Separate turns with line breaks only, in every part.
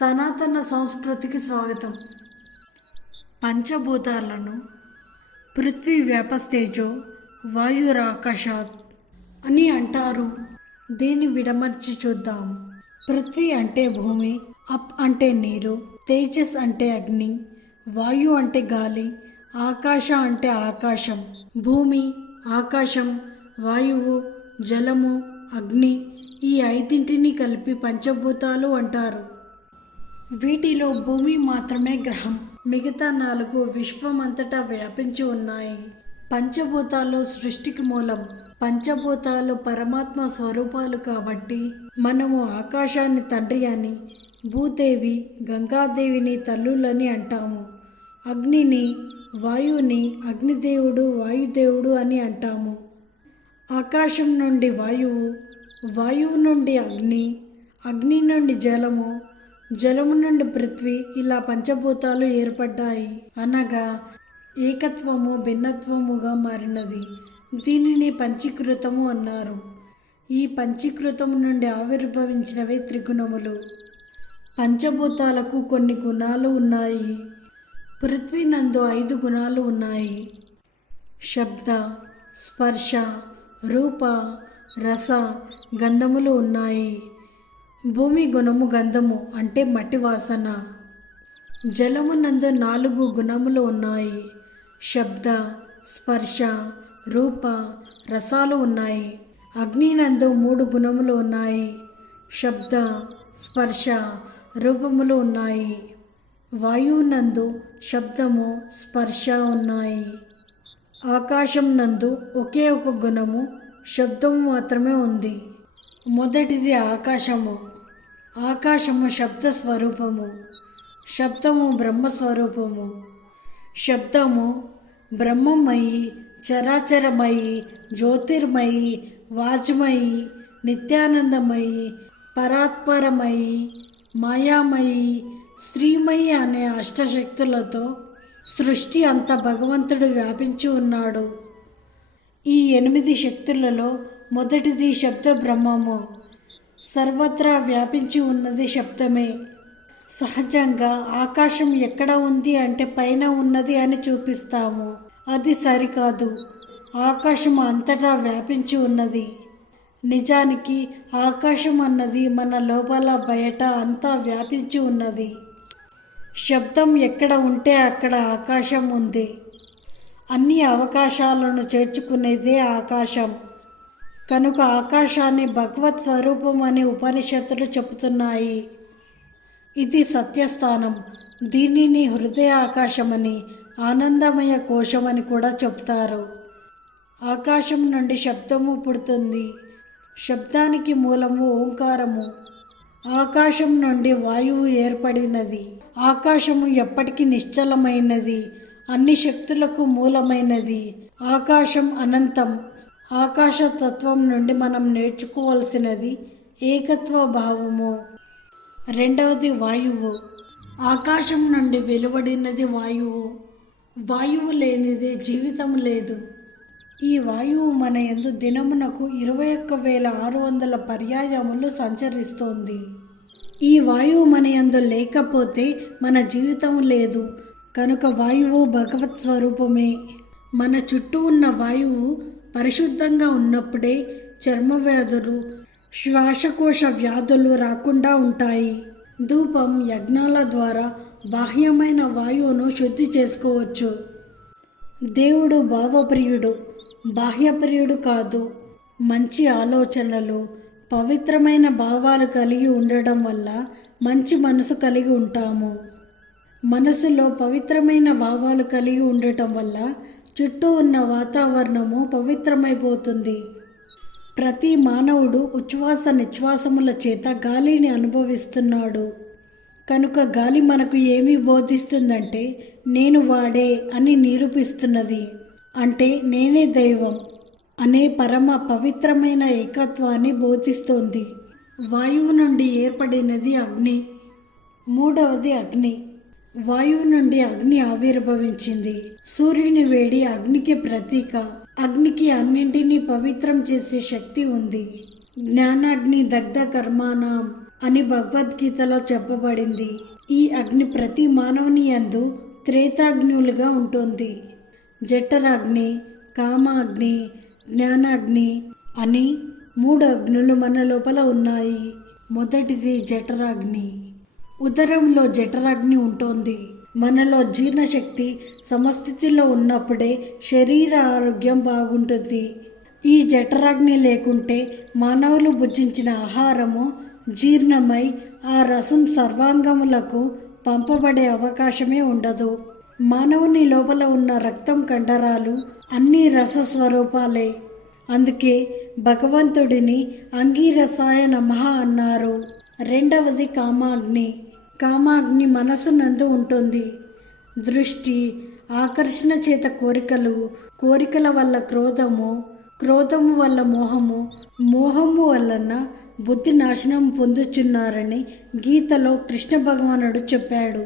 సనాతన సంస్కృతికి స్వాగతం. పంచభూతాలను పృథ్వీ వ్యాపస్తేజో వాయురాకాశాత్ అని అంటారు. దీన్ని విడమర్చి చూద్దాం. పృథ్వీ అంటే భూమి అప్ అంటే నీరు తేజస్ అంటే అగ్ని వాయు అంటే గాలి ఆకాశ అంటే ఆకాశం. భూమి ఆకాశం వాయువు జలము అగ్ని ఈ ఐదింటిని కలిపి పంచభూతాలు అంటారు. వీటిలో భూమి మాత్రమే గ్రహం. మిగతా నాలుగు విశ్వమంతటా వ్యాపించి ఉన్నాయి. పంచభూతాలు సృష్టికి మూలం. పంచభూతాలు పరమాత్మ స్వరూపాలు కాబట్టి మనము ఆకాశాన్ని తండ్రి అని భూదేవి గంగాదేవిని తల్లులని అంటాము. అగ్నిని వాయువుని అగ్నిదేవుడు వాయుదేవుడు అని అంటాము. ఆకాశం నుండి వాయువు వాయువు నుండి అగ్ని అగ్ని నుండి జలము జలము నుండి పృథ్వీ ఇలా పంచభూతాలు ఏర్పడ్డాయి. అనగా ఏకత్వము భిన్నత్వముగా మారినది. దీనిని పంచీకృతము అన్నారు. ఈ పంచీకృతము నుండి ఆవిర్భవించినవే త్రిగుణములు. పంచభూతాలకు కొన్ని గుణాలు ఉన్నాయి. పృథ్వీ నందు ఐదు గుణాలు ఉన్నాయి. శబ్ద స్పర్శ రూప రస గంధములు ఉన్నాయి. భూమి గుణము గంధము అంటే మట్టి వాసన. జలము నందు నాలుగు గుణములు ఉన్నాయి. శబ్ద స్పర్శ రూప రసాలు ఉన్నాయి. అగ్నినందు మూడు గుణములు ఉన్నాయి. శబ్ద స్పర్శ రూపములు ఉన్నాయి. వాయువునందు శబ్దము స్పర్శ ఉన్నాయి. ఆకాశం నందు ఒకే ఒక గుణము శబ్దము మాత్రమే ఉంది. మొదటిది ఆకాశము ఆకాశము శబ్ద స్వరూపము శబ్దము బ్రహ్మస్వరూపము శబ్దము బ్రహ్మమయి చరాచరమయి జ్యోతిర్మయి వాజ్మయి నిత్యానందమయి పరాత్పరమయి మాయామయి శ్రీమయి అనే అష్టశక్తులతో సృష్టి అంత భగవంతుడు వ్యాపించి ఉన్నాడు. ఈ ఎనిమిది శక్తులలో మొదటిది శబ్ద బ్రహ్మము సర్వత్రా వ్యాపించి ఉన్నది శబ్దమే. సహజంగా ఆకాశం ఎక్కడ ఉంది అంటే పైన ఉన్నది అని చూపిస్తాము. అది సరికాదు. ఆకాశం అంతటా వ్యాపించి ఉన్నది. నిజానికి ఆకాశం అన్నది మన లోపల బయట అంతా వ్యాపించి ఉన్నది. శబ్దం ఎక్కడ ఉంటే అక్కడ ఆకాశం ఉంది. అన్ని అవకాశాలను చేర్చుకునేదే ఆకాశం. కనుక ఆకాశాన్ని భగవత్ స్వరూపం అని ఉపనిషత్తులు చెబుతున్నాయి. ఇది సత్యస్థానం. దీనిని హృదయ ఆకాశమని ఆనందమయ కోశమని కూడా చెప్తారు ఆకాశం నుండి శబ్దము పుడుతుంది. శబ్దానికి మూలము ఓంకారము. ఆకాశం నుండి వాయువు ఏర్పడినది. ఆకాశము ఎప్పటికీ నిశ్చలమైనది. అన్ని శక్తులకు మూలమైనది. ఆకాశం అనంతం. ఆకాశ తత్వం నుండి మనం నేర్చుకోవాల్సినది ఏకత్వ భావము. రెండవది వాయువు. ఆకాశం నుండి వెలువడినది వాయువు. వాయువు లేనిదే జీవితం లేదు. ఈ వాయువు మన ఎందు దినమునకు ఇరవై ఒక్క వేల ఆరు వందల పర్యాయములు సంచరిస్తోంది. ఈ వాయువు మన యందు లేకపోతే మన జీవితం లేదు. కనుక వాయువు భగవత్ స్వరూపమే. మన చుట్టూ ఉన్న వాయువు పరిశుద్ధంగా ఉన్నప్పుడే చర్మ వ్యాధులు శ్వాసకోశ వ్యాధులు రాకుండా ఉంటాయి. ధూపం యజ్ఞాల ద్వారా బాహ్యమైన వాయువును శుద్ధి చేసుకోవచ్చు. దేవుడు భావప్రియుడు బాహ్యప్రియుడు కాదు. మంచి ఆలోచనలు పవిత్రమైన భావాలు కలిగి ఉండడం వల్ల మంచి మనసు కలిగి ఉంటాము. మనసులో పవిత్రమైన భావాలు కలిగి ఉండటం వల్ల చుట్టూ ఉన్న వాతావరణము పవిత్రమైపోతుంది. ప్రతి మానవుడు ఉచ్ఛ్వాస నిశ్వాసముల చేత గాలిని అనుభవిస్తున్నాడు. కనుక గాలి మనకు ఏమి బోధిస్తుందంటే నేను వాడే అని నిరూపిస్తున్నది. అంటే నేనే దైవం అనే పరమ పవిత్రమైన ఏకత్వాన్ని బోధిస్తోంది. వాయువు నుండి ఏర్పడినది అగ్ని మూడవది అగ్ని. వాయువు నుండి అగ్ని ఆవిర్భవించింది. సూర్యుని వేడి అగ్నికి ప్రతీక. అగ్నికి అన్నింటినీ పవిత్రం చేసే శక్తి ఉంది. జ్ఞానాగ్ని దగ్ధ కర్మానాం అని భగవద్గీతలో చెప్పబడింది. ఈ అగ్ని ప్రతి మానవుని యందు త్రేతాగ్నులుగా ఉంటుంది. జఠరాగ్ని కామాగ్ని జ్ఞానాగ్ని అని మూడు అగ్నులు మన లోపల ఉన్నాయి. మొదటిది జఠరాగ్ని. ఉదరంలో జఠరాగ్ని ఉంటుంది. మనలో జీర్ణశక్తి సమస్థితిలో ఉన్నప్పుడే శరీర ఆరోగ్యం బాగుంటుంది. ఈ జఠరాగ్ని లేకుంటే మానవులు భుజించిన ఆహారము జీర్ణమై ఆ రసం సర్వాంగములకు పంపబడే అవకాశమే ఉండదు. మానవుని లోపల ఉన్న రక్తం కండరాలు అన్ని రసస్వరూపాలే. అందుకే భగవంతుడిని అంగీరసాయ నమః అన్నారు. రెండవది కామాగ్ని. కామాగ్ని మనసు నందు ఉంటుంది. దృష్టి ఆకర్షణ చేత కోరికలు కోరికల వల్ల క్రోధము క్రోధము వల్ల మోహము మోహము వలన బుద్ధి నాశనం పొందుచున్నారని గీతలో కృష్ణ భగవానుడు చెప్పాడు.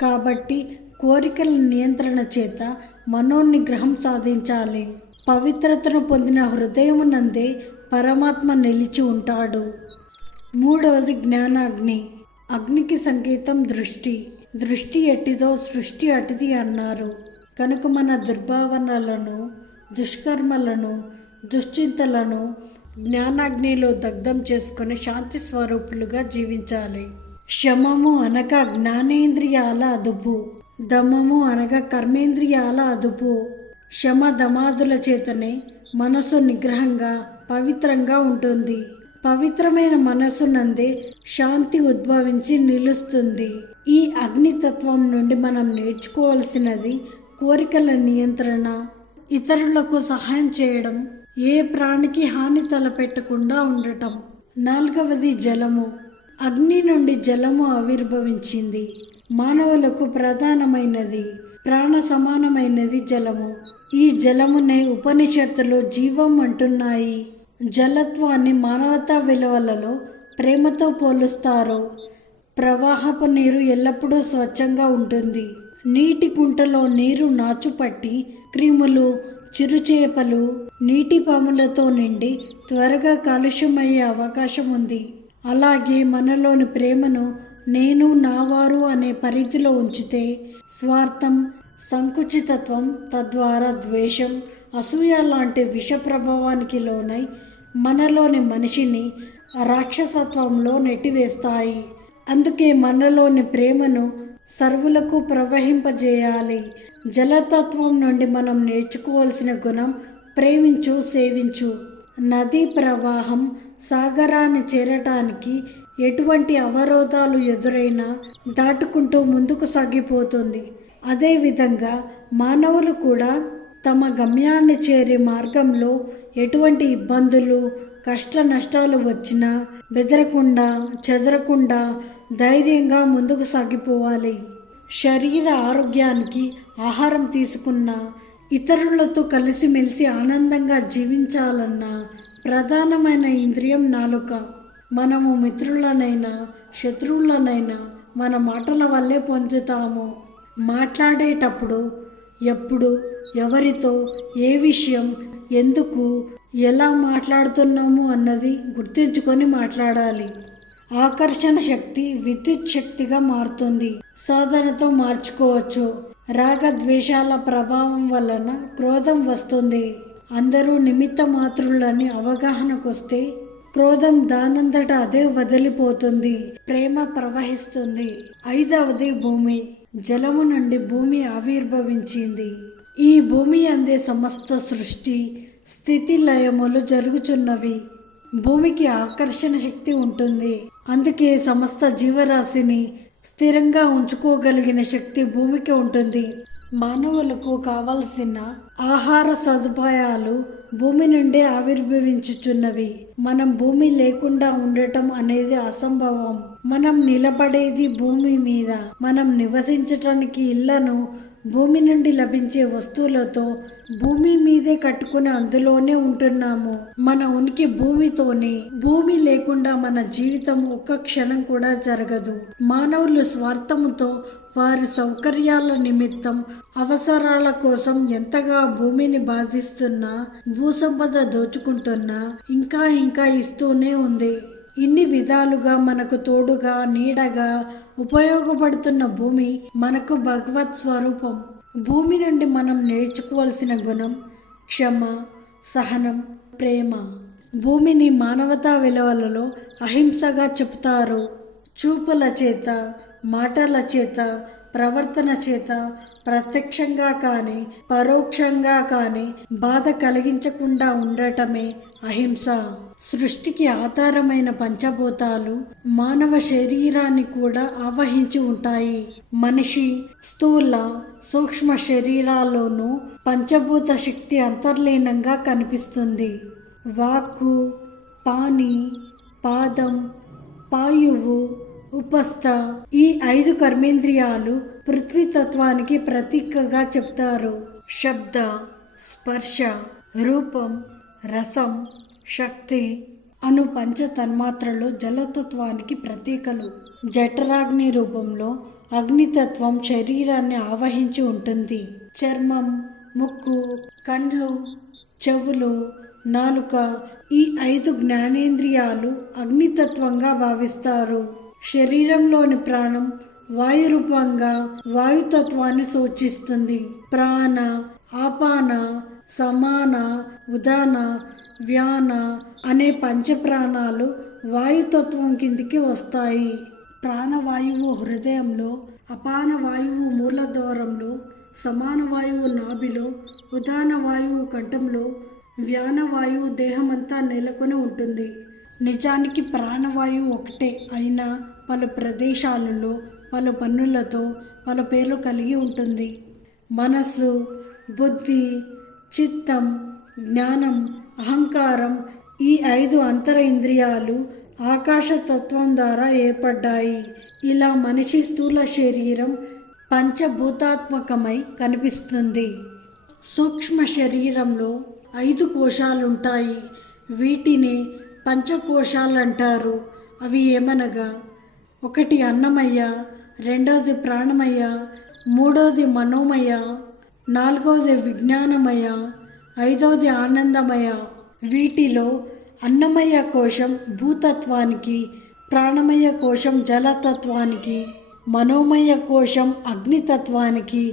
కాబట్టి కోరికల నియంత్రణ చేత మనోనిగ్రహం సాధించాలి. పవిత్రతను పొందిన హృదయమునందే పరమాత్మ నిలిచి ఉంటాడు. మూడవది జ్ఞానాగ్ని. అగ్నికి సంకేతం దృష్టి. దృష్టి ఎట్టిదో సృష్టి అటిది అన్నారు. కనుక మన దుర్భావనలను దుష్కర్మలను దుశ్చింతలను జ్ఞానాగ్నిలో దగ్ధం చేసుకొని శాంతి స్వరూపులుగా జీవించాలి. శమము అనగా జ్ఞానేంద్రియాల అదుపు. దమము అనగా కర్మేంద్రియాల అదుపు. శమ దమాదుల చేతనే మనసు నిగ్రహంగా పవిత్రంగా ఉంటుంది. పవిత్రమైన మనసు నందే శాంతి ఉద్భవించి నిలుస్తుంది. ఈ అగ్నితత్వం నుండి మనం నేర్చుకోవాల్సినది కోరికల నియంత్రణ ఇతరులకు సహాయం చేయడం ఏ ప్రాణికి హాని తలపెట్టకుండా ఉండటం. నాలుగవది జలము. అగ్ని నుండి జలము ఆవిర్భవించింది. మానవులకు ప్రధానమైనది ప్రాణ సమానమైనది జలము. ఈ జలమునే ఉపనిషత్తులు జీవం అంటున్నాయి. జలత్వాన్ని మానవతా విలువలలో ప్రేమతో పోలుస్తారు. ప్రవాహపు నీరు ఎల్లప్పుడూ స్వచ్ఛంగా ఉంటుంది. నీటి గుంటలో నీరు నాచుపట్టి క్రిములు చిరుచేపలు నీటి పాములతో నిండి త్వరగా కాలుష్యమయ్యే అవకాశం ఉంది. అలాగే మనలోని ప్రేమను నేను నావారు అనే పరిధిలో ఉంచితే స్వార్థం సంకుచితత్వం తద్వారా ద్వేషం అసూయ లాంటి విష ప్రభావానికి లోనై మనలోని మనిషిని రాక్షసత్వంలో నెట్టివేస్తాయి. అందుకే మనలోని ప్రేమను సర్వులకు ప్రవహింపజేయాలి. జలతత్వం నుండి మనం నేర్చుకోవాల్సిన గుణం ప్రేమించు సేవించు. నదీ ప్రవాహం సాగరాన్ని చేరటానికి ఎటువంటి అవరోధాలు ఎదురైనా దాటుకుంటూ ముందుకు సాగిపోతుంది. అదేవిధంగా మానవులు కూడా తమ గమ్యాన్ని చేరే మార్గంలో ఎటువంటి ఇబ్బందులు కష్ట నష్టాలు వచ్చినా బెదరకుండా చెదరకుండా ధైర్యంగా ముందుకు సాగిపోవాలి. శరీర ఆరోగ్యానికి ఆహారం తీసుకున్న ఇతరులతో కలిసిమెలిసి ఆనందంగా జీవించాలన్న ప్రధానమైన ఇంద్రియం నాలుక. మనము మిత్రులనైనా శత్రువులనైనా మన మాటల వల్లే పొందుతాము. మాట్లాడేటప్పుడు ఎప్పుడు ఎవరితో ఏ విషయం ఎందుకు ఎలా మాట్లాడుతున్నాము అన్నది గుర్తుంచుకొని మాట్లాడాలి. ఆకర్షణ శక్తి విద్యుత్ శక్తిగా మారుతుంది. సాధనతో మార్చుకోవచ్చు. రాగద్వేషాల ప్రభావం వలన క్రోధం వస్తుంది. అందరూ నిమిత్త మాత్రులని అవగాహనకొస్తే క్రోధం దానంతట అదే వదిలిపోతుంది. ప్రేమ ప్రవహిస్తుంది. ఐదవది భూమి. జలము నుండి భూమి ఆవిర్భవించింది. ఈ భూమి అందే సమస్త సృష్టి స్థితి లయములు జరుగుచున్నవి. భూమికి ఆకర్షణ శక్తి ఉంటుంది. అందుకే సమస్త జీవరాశిని స్థిరంగా ఉంచుకోగలిగిన శక్తి భూమికి ఉంటుంది. మానవులకు కావలసిన ఆహార సదుపాయాలు భూమి నుండే ఆవిర్భవించుచున్నవి. మనం భూమి లేకుండా ఉండటం అనేది అసంభవం. మనం నిలబడేది భూమి మీద. మనం నివసించటానికి ఇళ్ళను భూమి నుండి లభించే వస్తువులతో భూమి మీదే కట్టుకుని అందులోనే ఉంటున్నాము. మన ఉనికి భూమితోనే. భూమి లేకుండా మన జీవితం ఒక్క క్షణం కూడా జరగదు. మానవులు స్వార్థముతో వారి సౌకర్యాల నిమిత్తం అవసరాల కోసం ఎంతగా భూమిని బాధిస్తున్నా భూసంపద దోచుకుంటున్నా ఇంకా ఇంకా ఇస్తూనే ఉంది. ఇన్ని విధాలుగా మనకు తోడుగా నీడగా ఉపయోగపడుతున్న భూమి మనకు భగవత్ స్వరూపం. భూమి నుండి మనం నేర్చుకోవాల్సిన గుణం క్షమ సహనం ప్రేమ. భూమిని మానవతా విలువలలో అహింసగా చెప్తారు. చూపుల చేత మాటల చేత ప్రవర్తన చేత ప్రత్యక్షంగా కానీ పరోక్షంగా కానీ బాధ కలిగించకుండా ఉండటమే అహింస. సృష్టికి ఆధారమైన పంచభూతాలు మానవ శరీరాన్ని కూడా ఆవహించి ఉంటాయి. మనిషి స్థూల సూక్ష్మ శరీరాల్లోనూ పంచభూత శక్తి అంతర్లీనంగా కనిపిస్తుంది. వాక్కు పాని పాదం పాయువు ఉపస్థ ఈ ఐదు కర్మేంద్రియాలు పృథ్వీతత్వానికి ప్రతీకగా చెప్తారు. శబ్ద స్పర్శ రూపం రసం శక్తి అను పంచ తన్మాత్రలు జలతత్వానికి ప్రతీకలు. జఠరాగ్ని రూపంలో అగ్నితత్వం శరీరాన్ని ఆవహించి ఉంటుంది. చర్మం ముక్కు కండ్లు చెవులు నాలుక ఈ ఐదు జ్ఞానేంద్రియాలు అగ్నితత్వంగా భావిస్తారు. శరీరంలోని ప్రాణం వాయు రూపంగా వాయుతత్వాన్ని సూచిస్తుంది. ప్రాణ ఆపాన సమాన ఉదాన వ్యాన అనే పంచప్రాణాలు వాయుతత్వం కిందికి వస్తాయి. ప్రాణవాయువు హృదయంలో అపాన వాయువు మూలద్వారంలో సమాన వాయువు నాభిలో ఉదాన వాయువు కంఠంలో వ్యానవాయువు దేహమంతా నెలకొని ఉంటుంది. నిజానికి ప్రాణవాయువు ఒకటే అయినా పలు ప్రదేశాలలో పలు పన్నులతో పలు పేర్లు కలిగి ఉంటుంది. మనస్సు బుద్ధి చిత్తం జ్ఞానం అహంకారం ఈ ఐదు అంతర ఇంద్రియాలు ఆకాశతత్వం ద్వారా ఏర్పడ్డాయి. ఇలా మనిషి స్థూల శరీరం పంచభూతాత్మకమై కనిపిస్తుంది. సూక్ష్మ శరీరంలో ఐదు కోశాలుంటాయి. వీటిని పంచకోశాలు అంటారు అవి ఏమనగా ఒకటి అన్నమయ్య రెండవది ప్రాణమయ్య మూడవది మనోమయ నాలుగవది విజ్ఞానమయ ఐదవది ఆనందమయ వీటిలో అన్నమయ కోశం భూతత్వానికి ప్రాణమయ కోశం జలతత్వానికి మనోమయ కోశం అగ్నితత్వానికి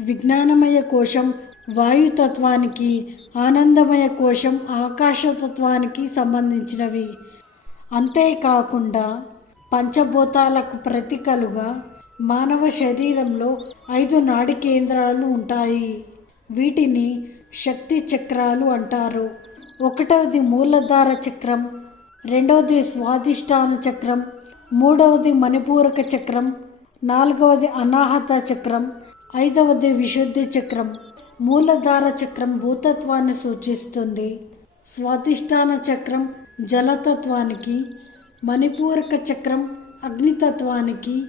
విజ్ఞానమయ కోశం వాయుతత్వానికి ఆనందమయ కోశం ఆకాశతత్వానికి సంబంధించినవి. అంతేకాకుండా పంచభూతాలకు ప్రతీకలుగా మానవ శరీరంలో ఐదు నాడి కేంద్రాలు ఉంటాయి. వీటిని శక్తి చక్రాలు అంటారు. ఒకటవది మూలధార చక్రం రెండవది స్వాధిష్టాన చక్రం మూడవది మణిపూరక చక్రం నాలుగవది అనాహత చక్రం ఐదవది విశుద్ధి చక్రం. మూలధార చక్రం భూతత్వాన్ని సూచిస్తుంది. స్వాధిష్టాన చక్రం జలతత్వానికి మణిపూరక చక్రం అగ్నితత్వానికి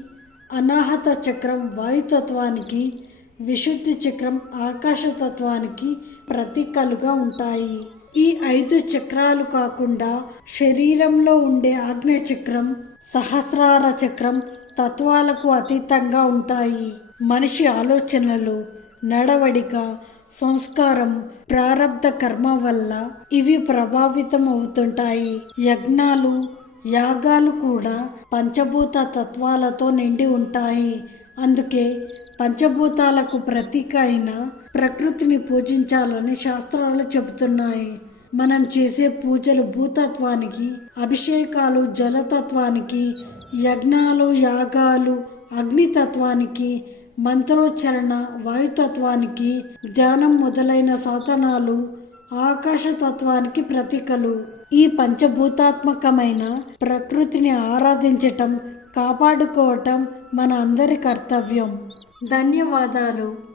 అనాహత చక్రం వాయుతత్వానికి విశుద్ధి చక్రం ఆకాశతత్వానికి ప్రతీకలుగా ఉంటాయి. ఈ ఐదు చక్రాలు కాకుండా శరీరంలో ఉండే ఆగ్నేయ చక్రం సహస్రార చక్రం తత్వాలకు అతీతంగా ఉంటాయి. మనిషి ఆలోచనలు నడవడిక సంస్కారం ప్రారబ్ధ కర్మ వల్ల ఇవి ప్రభావితం అవుతుంటాయి యజ్ఞాలు యాగాలు కూడా పంచభూత తత్వాలతో నిండి ఉంటాయి. అందుకే పంచభూతాలకు ప్రతీక అయిన ప్రకృతిని పూజించాలని శాస్త్రాలు చెబుతున్నాయి. మనం చేసే పూజలు భూతత్వానికి అభిషేకాలు జలతత్వానికి యజ్ఞాలు యాగాలు అగ్నితత్వానికి మంత్రోచ్చరణ వాయుతత్వానికి ధ్యానం మొదలైన సాధనాలు ఆకాశతత్వానికి ప్రతీకలు. ఈ పంచభూతాత్మకమైన ప్రకృతిని ఆరాధించటం కాపాడుకోవటం మన అందరి కర్తవ్యం. ధన్యవాదాలు.